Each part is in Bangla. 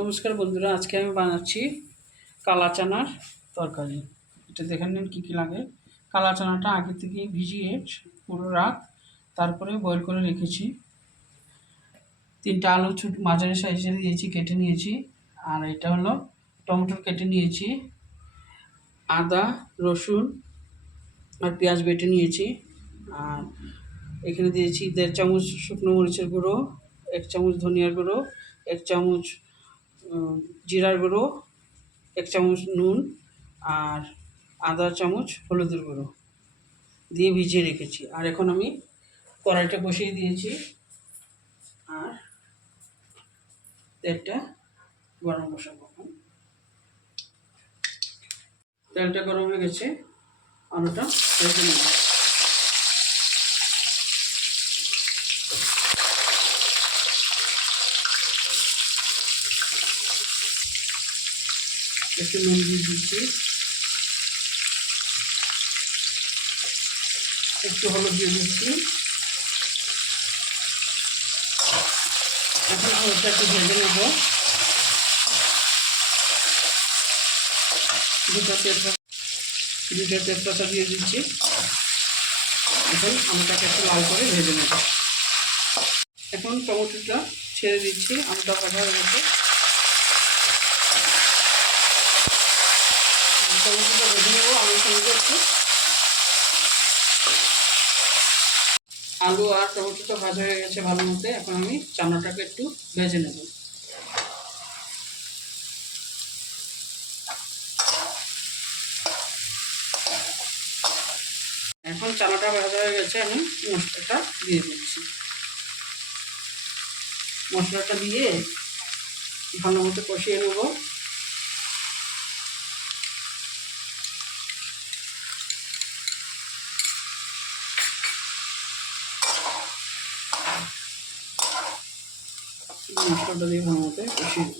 নমস্কার বন্ধুরা, আজকে আমি বানাচ্ছি কালা চানার তরকারি। এটা দেখে নিন কী কী লাগে। কালা চানাটা আগে থেকে ভিজিয়ে পুরো রাত তারপরে বয়েল করে রেখেছি। 3টা আলু ছোট মাঝারি সাইজের দিয়েছি, কেটে নিয়েছি। আর এটা হলো টমেটো কেটে নিয়েছি, আদা রসুন আর পেঁয়াজ বেটে নিয়েছি। আর এখানে দিয়েছি 1.5 চামচ শুকনো মরিচের গুঁড়ো, 1 চামচ ধনিয়ার গুঁড়ো, 1 চামচ জিরার গুঁড়ো, 1 চামচ নুন আর আধা চামচ হলুদের গুঁড়ো দিয়ে ভিজিয়ে রেখেছি। আর এখন আমি কড়াইটা বসিয়ে দিয়েছি আর তেলটা গরম বসাবো। তেলটা গরম হয়ে গেছে, আলুটা ভেজে নেব। একটু নুন দিয়ে দিচ্ছি, একটু হলুদ দিয়ে দিচ্ছি। এখন আলুটা একটু ভেজে নেব। দুটো তেজপাতা দিয়ে দিচ্ছি। এখন আলুটাকে একটু লাল করে ভেজে নেব। এখন টমেটোটা ছেড়ে দিচ্ছি, আলুটা ভাজা হয়ে গেছে। টমেটোটা ভেজে নেবো আলুর সঙ্গে একটু। আলু আর টমেটোটা ভাজা হয়ে গেছে ভালো মতো। এখন আমি চানাটাকে একটু ভেজে নেব। এখন চানাটা ভাজা হয়ে গেছে, আমি মশলাটা দিয়ে দিচ্ছি। মশলাটা দিয়ে ভালো মতো কষিয়ে নেব। মশলাটা দিয়ে ভালো মতো কষিয়ে নেব।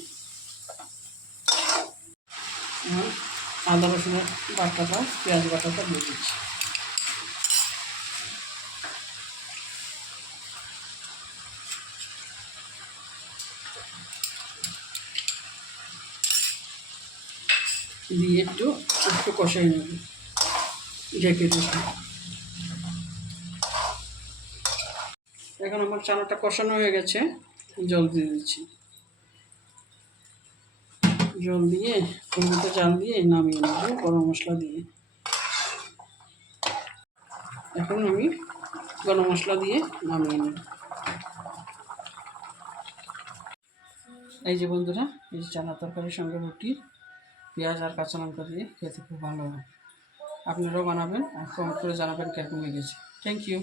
আদা রসুনের বাটাটা, পেঁয়াজ বাটাটা দিয়ে দিচ্ছি। দিয়ে একটু একটু কষাই নেব ঢেকে ঢেকে। এখন আমার চানাটা কষানো হয়ে গেছে, জল দিয়ে দিচ্ছি। জল দিয়ে ফুলমতো জাল দিয়ে নামিয়ে নেব গরম মশলা দিয়ে। এখন আমি গরম মশলা দিয়ে নামিয়ে নেব। এই যে বন্ধুরা, এই চানা তরকারির সঙ্গে রুটি, পেঁয়াজ আর কাঁচা লঙ্কা দিয়ে খেতে খুব ভালো হয়। আপনারাও বানাবেন আর কমেন্ট করে জানাবেন কীরকম লেগেছে। Thank you.